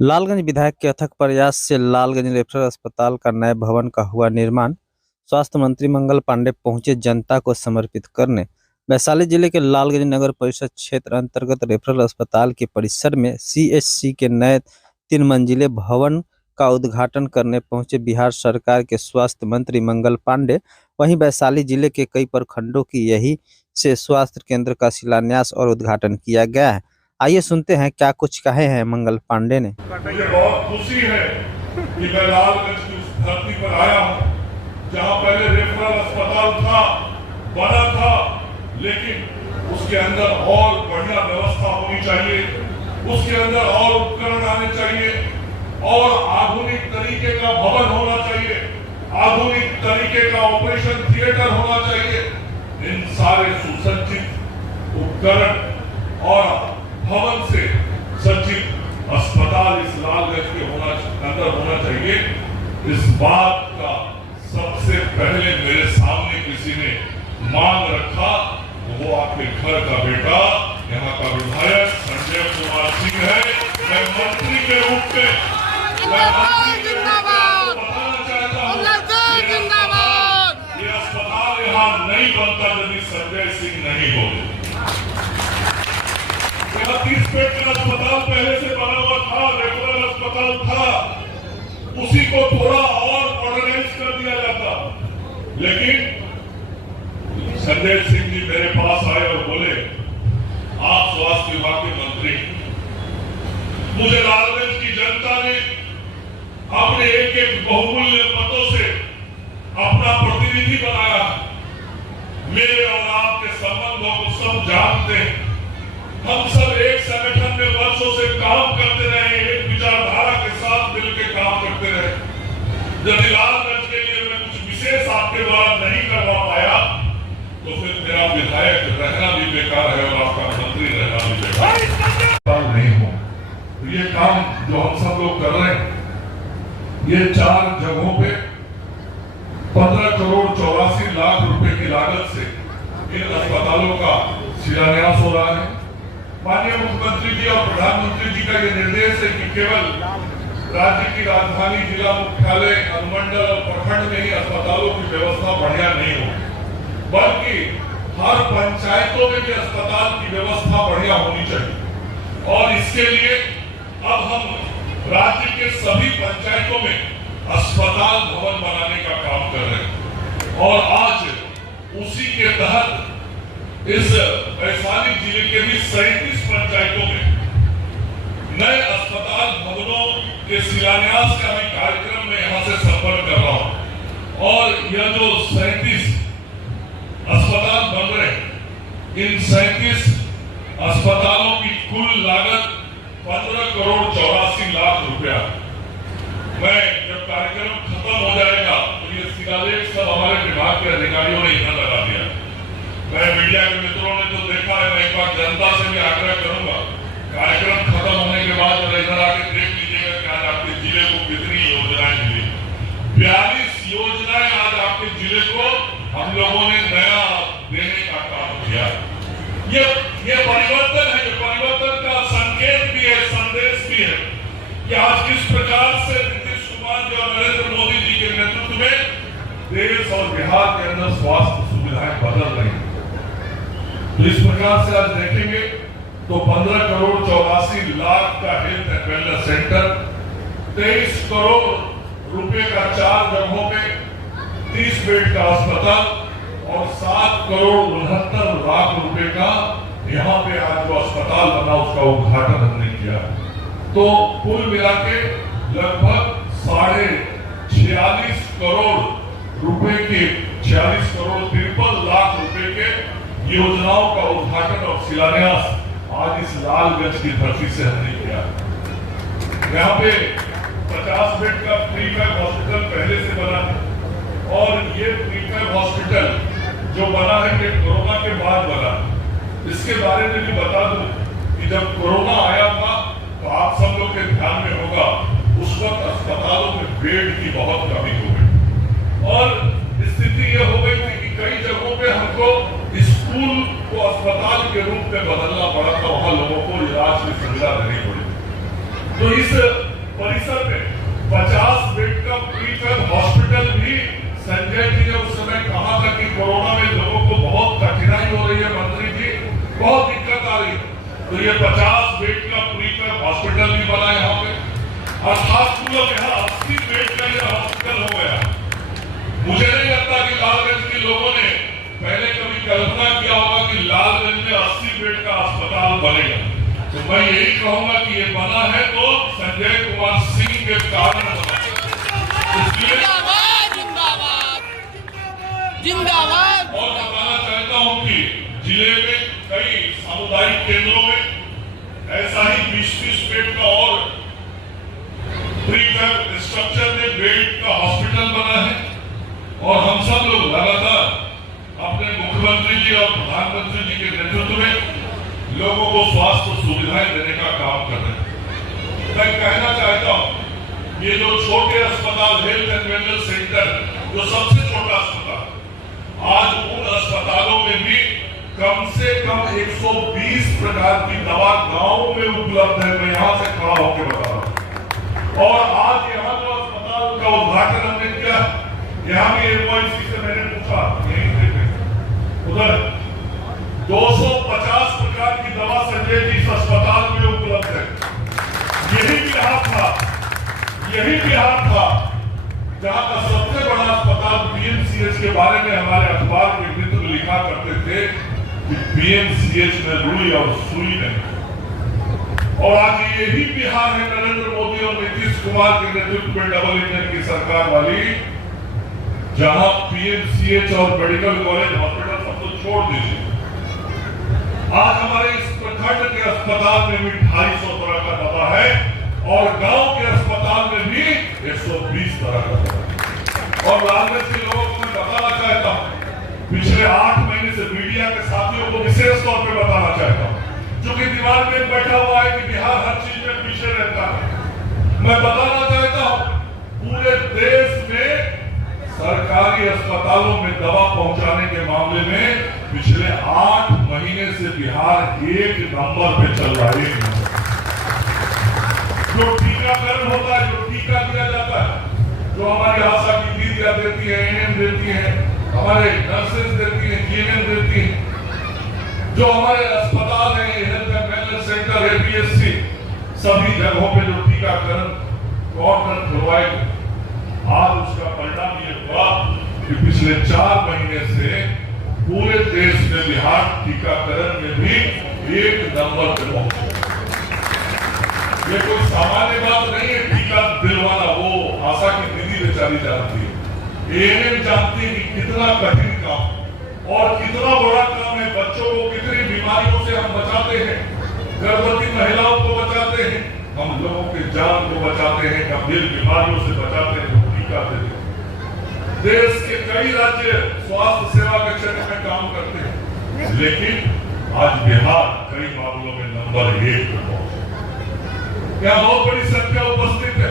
लालगंज विधायक के अथक प्रयास से लालगंज रेफरल अस्पताल का नए भवन का हुआ निर्माण। स्वास्थ्य मंत्री मंगल पांडे पहुंचे जनता को समर्पित करने। वैशाली जिले के लालगंज नगर परिषद क्षेत्र अंतर्गत रेफरल अस्पताल के परिसर में सीएचसी के नए 3 मंजिले भवन का उद्घाटन करने पहुंचे बिहार सरकार के स्वास्थ्य मंत्री मंगल पांडे। वहीं वैशाली जिले के कई प्रखंडों की यही से स्वास्थ्य केंद्र का शिलान्यास और उद्घाटन किया गया है। आइए सुनते हैं क्या कुछ कहे हैं मंगल पांडे ने। मुझे बहुत खुशी है कि मैं लालगंज की उस धरती पर आया हूँ जहाँ पहले रेफरल अस्पताल था, बना था, लेकिन उसके अंदर और बढ़िया व्यवस्था होनी चाहिए, उसके अंदर और उपकरण आने चाहिए और आधुनिक तरीके का भवन होना चाहिए, आधुनिक तरीके का ऑपरेशन थिएटर होना चाहिए। इन सारे सुसज्जित उपकरण और भवन से सज्जित अस्पताल इस लालगंज के अंदर होना चाहिए। इस बात का सबसे पहले मेरे सामने किसी ने मांग रखा, वो आपके घर का बेटा, यहाँ का विधायक संजय कुमार सिंह है। मैं मंत्री के रूप में बताना चाहता हूँ ये अस्पताल यहाँ नहीं बनता यदि संजय सिंह नहीं बोले। 30 बेड का अस्पताल पहले से बना हुआ था, रेफरल अस्पताल था, उसी को थोड़ा और मॉडर्नाइज कर दिया जाता। लेकिन संजय सिंह जी मेरे पास आए और बोले, आप स्वास्थ्य विभाग के मंत्री, मुझे लालगंज की जनता ने अपने एक एक बहुमूल्य मतों से अपना प्रतिनिधि बनाया। मेरे और आपके संबंधों को सब जानते हैं। हम सब एक संगठन में वर्षों से काम करते रहे, एक विचारधारा के साथ मिलकर काम करते रहे। यदि लालगंज के लिए मैं कुछ विशेष आपके द्वारा नहीं करवा पाया तो फिर मेरा विधायक रहना भी बेकार है और आपका मंत्री रहना भी बेकार नहीं हो। तो ये काम जो हम सब लोग कर रहे हैं, ये 4 जगहों पे 15 करोड़ 84 लाख रुपए की लागत से इन अस्पतालों का शिलान्यास हो रहा है। माननीय मुख्यमंत्री जी और प्रधानमंत्री जी का ये निर्देश है कि केवल राज्य की राजधानी, जिला मुख्यालय, अनुमंडल और प्रखंड में ही अस्पतालों की व्यवस्था बढ़िया नहीं हो, बल्कि हर पंचायतों में भी अस्पताल की व्यवस्था बढ़िया होनी चाहिए। और इसके लिए अब हम राज्य के सभी पंचायतों में अस्पताल भवन बनाने का काम कर रहे हैं और आज उसी के तहत इस वैशाली जिले के भी 37 पंचायतों में नए अस्पताल भवनों के शिलान्यास का भी कार्यक्रम में यहां से संपर्क कर रहा हूं। और यह जो 37 अस्पताल बन रहे हैं, इन 37 अस्पतालों की कुल लागत 15 करोड़ 84 लाख रुपया। मैं जब कार्यक्रम खत्म हो जाएगा तो ये शिलालेख सब हमारे विभाग के अधिकारियों ने यहाँ लगा दिया। मैं मीडिया के मित्रों ने तो देखा है, मैं एक बार जनता से भी आग्रह करूंगा, कार्यक्रम खत्म होने के बाद इधर आके देख लीजिएगा कि आज आपके जिले को कितनी योजनाएं मिली। 42 योजनाएं आज आपके जिले को हम लोगों ने नया देने का काम किया। ये परिवर्तन है, ये परिवर्तन का संकेत भी है, संदेश भी है कि आज किस प्रकार से नीतीश कुमार जी और नरेंद्र मोदी जी के नेतृत्व में देश और बिहार के अंदर स्वास्थ्य सुविधाएं बदल रही है। तो इस प्रकार से आज देखेंगे तो 15 करोड़ 84 लाख का health and wellness centre, 23 crore रुपए का 4 जगहों में 30 बेड का अस्पताल और 7 करोड़ 69 लाख रुपए का यहाँ पे आज जो अस्पताल बना उसका उद्घाटन हमने किया। तो कुल मिला के लगभग 46.5 करोड़ रुपए के 46 करोड़ 53 लाख रुपए के योजनाओं का उद्घाटन और शिलान्यास आज इस लालगंज की धरती से हमने किया। यहाँ पे 50 बेड का प्रीफैब हॉस्पिटल पहले से बना है और ये प्रीफैब हॉस्पिटल जो बना है ये कोरोना के बाद बना। इसके बारे में भी बता दूं कि जब कोरोना आया था तो आप सब लोग के ध्यान में होगा, उस वक्त अस्पतालों में बेड की बहुत कमी हो गई और स्थिति यह हो गई थी कि कई जगहों पे हमको स्कूल को अस्पताल के रूप में बदलना पड़ा था, वहां लोगों को इलाज की सुविधा देनी पड़ी। तो इस प्रीफेब हॉस्पिटल भी संजय जी ने उस समय कहा था कि कोरोना में लोगों को बहुत कठिनाई हो रही है, मंत्री जी बहुत दिक्कत आ रही है, तो ये 50 बेड का प्रीफेब हॉस्पिटल भी बना यहाँ पे, अर्थात पूरा यहाँ 80 बेड का ये हॉस्पिटल हो गया। मुझे नहीं लगता कि लालगंज के लोगों ने पहले कभी कल्पना किया होगा कि लालगंज में 80 बेड का अस्पताल बनेगा। तो मैं यही कहूंगा कि ये बना है तो संजय कुमार सिंह के कारण बना। इसलिए जिंदाबाद और बताना चाहता हूं कि जिले में कई सामुदायिक केंद्रों में ऐसा ही 20-20 बेड का और प्रीफेब स्ट्रक्चर में बेड का हॉस्पिटल बना है। और हम सब लोग लगातार अपने मुख्यमंत्री जी और प्रधानमंत्री जी के नेतृत्व में लोगों को स्वास्थ्य सुविधाएं देने का काम कर रहे हैं। मैं कहना चाहता हूं ये जो छोटे अस्पताल हेल्थ एंड वेलनेस सेंटर, जो सबसे छोटा अस्पताल, आज उन अस्पतालों में भी कम से कम 120 प्रकार की दवा गांव में उपलब्ध है। मैं यहां से खड़ा होकर बता रहा हूं। और आज यहाँ जो अस्पताल का उद्घाटन हमने किया, यहाँ भी एमओआईसी से मैंने पूछा, यहीं से उधर 250 प्रकार की दवा संजय जी इस अस्पताल में उपलब्ध है। यही बिहार था जहां का सबसे बड़ा अस्पताल पीएमसीएच के बारे में हमारे अखबार के मित्र लिखा करते थे कि पीएमसीएच में रुई और सुई नहीं। और आज यही बिहार है नरेंद्र मोदी और नीतीश कुमार के नेतृत्व में डबल इंजन की सरकार वाली, जहां पीएमसीएच और मेडिकल कॉलेज हॉस्पिटल सब तो छोड़ दीजिए, आज हमारे इस प्रखंड के अस्पताल में भी 250 तरह का दवा है और गांव के अस्पताल में भी 120 तरह का दवा है। और लालगंज के लोगों को मैं बताना चाहता हूं, पिछले 8 महीने से मीडिया के साथियों को विशेष तौर पर बताना चाहता हूं, जो कि दिमाग में बैठा हुआ है कि बिहार हर चीज में पीछे रहता है। मैं बताना चाहता हूं पूरे देश में सरकारी अस्पतालों में दवा पहुंचाने के मामले में पिछले 8 महीने से बिहार 1 नंबर पे चल रहा है। जो टीकाकरण होता है, जो टीका दिया जाता है, जो हमारी आशा की दीदियां देती है, एएनएम देती है, हमारे नर्सेज देती है, जीएनएम देती है, जो हमारे अस्पताल है, health and wellness centre, APSC, सभी जगहों पे जो टीकाकरण कौन करवाएगा, आज उसका परिणाम ये हुआ कि पिछले 4 महीने से पूरे देश में बिहार टीकाकरण में भी 1 नंबर पर पहुंचा। ये कोई सामान्य बात नहीं है टीका दिलवाना, वो आशा की दीदी बेचारी जानती है, एएनएम जानती है कि कितना कठिन काम और कितना बड़ा काम है। बच्चों को कितनी बीमारियों से हम बचाते हैं, गर्भवती महिलाओं को बचाते हैं, हम लोगों के जान को बचाते हैं, गंभीर बीमारियों से बचाते हैं, टीका देते हैं। देश के कई राज्य स्वास्थ्य सेवा के क्षेत्र में काम करते हैं, लेकिन आज बिहार कई मामलों में नंबर 1 पर पहुंचा। यहाँ बहुत बड़ी संख्या उपस्थित है।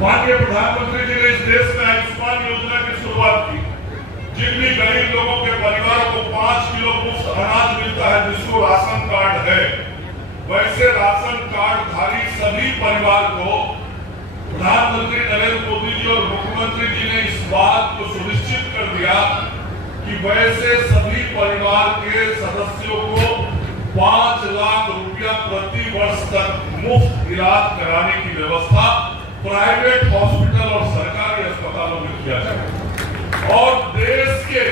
माननीय प्रधानमंत्री जी ने इस देश में आयुष्मान योजना की शुरुआत की। जिन भी गरीब लोगों के परिवारों को 5 किलो मुफ्त अनाज मिलता है, जिसको राशन कार्ड है, वैसे राशन कार्ड धारी सभी परिवार को प्रधानमंत्री नरेंद्र मोदी जी और मुख्यमंत्री जी ने इस बात को सुनिश्चित कर दिया कि वैसे सभी परिवार के सदस्यों को 5 लाख रुपया प्रति वर्ष तक मुफ्त इलाज कराने की व्यवस्था प्राइवेट हॉस्पिटल और सरकारी अस्पतालों में किया जाए। और देश के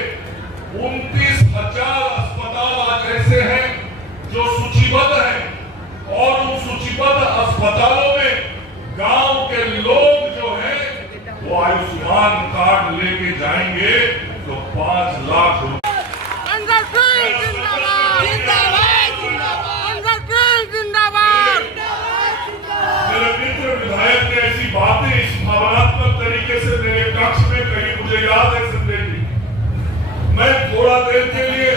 29,000 अस्पताल आज ऐसे हैं जो सूचीबद्ध हैं, और उन सूचीबद्ध अस्पतालों में गांव के लोग जो हैं वो आयुष्मान कार्ड लेके जाएंगे तो 5 लाख रुपए। मेरे मित्र विधायक ने ऐसी बातें इस भावनात्मक तरीके से मेरे कक्ष में कही, मुझे याद है संजय जी, मैं थोड़ा देर के लिए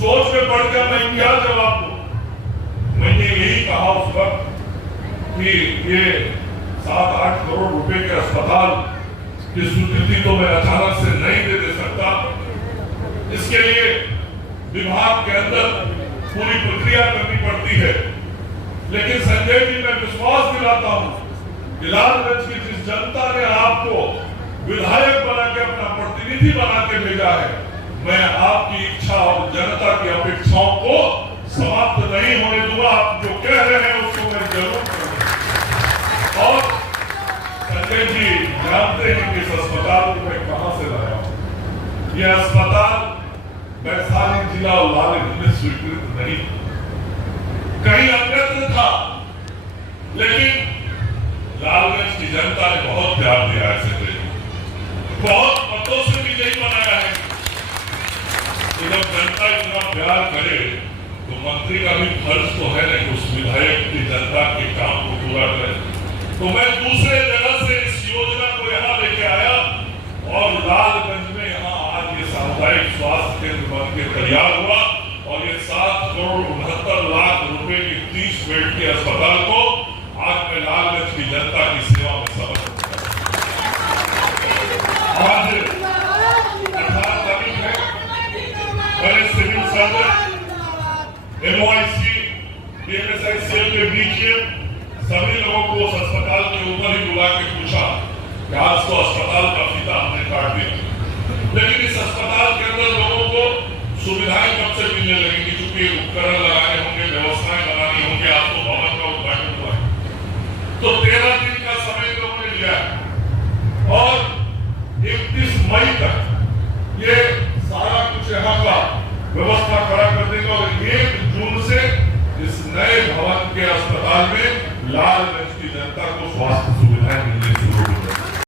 सोच में पड़ गया मैं क्या जवाब दूं। मैंने यही कहा उस वक्त कि ये 7-8 करोड़ रुपए के अस्पताल की स्वीकृति तो मैं अचानक से नहीं दे सकता, इसके लिए विभाग के अंदर पूरी प्रक्रिया करनी पड़ती है। लेकिन संजय जी, मैं विश्वास दिलाता हूं कि लालगंज की जिस जनता ने आपको विधायक बना के अपना प्रतिनिधि बना के भेजा है। मैं आपकी इच्छा और जनता की अपेक्षाओं को समाप्त नहीं होने दूंगा। आप जो कह रहे हैं उसको मैं जरूर करूंगा। और संजय जी जानते हैं कि इस अस्पताल को मैं कहां से लाया हूं। यह अस्पताल वैशाली जिला और लालगंज में स्वीकृत नहीं, कहीं अन्यत्र था, लेकिन लालगंज की जनता ने बहुत प्यार दिया है संजय जी, बहुत मतों से विजयी बनाया है। तो जब जनता इतना प्यार करे तो मंत्री का भी फर्ज तो है ना कि उस विधायक की जनता के काम को पूरा करे। तो मैं दूसरे जगह से इस योजना को यहाँ लेके आया और लालगंज में यहाँ आज ये सामुदायिक स्वास्थ्य केंद्र बन के तैयार हुआ और ये 7,69,00,000 रुपए की 30 बेड के अस्पताल को आज मैं लालगंज की जनता की सेवा में समर्पित करता हूं। आज 18 तारीख है, मैंने सिविल सर्जन, MOIC, DMSICL के बीच सभी लोगों को उस अस्पताल के ऊपर ही बुला के पूछा कि आज तो अस्पताल का फीता हमने काट दिया, लेकिन इस अस्पताल के अंदर लोगों को सुविधाएं कब से मिलने लगेंगी, क्योंकि उपकरण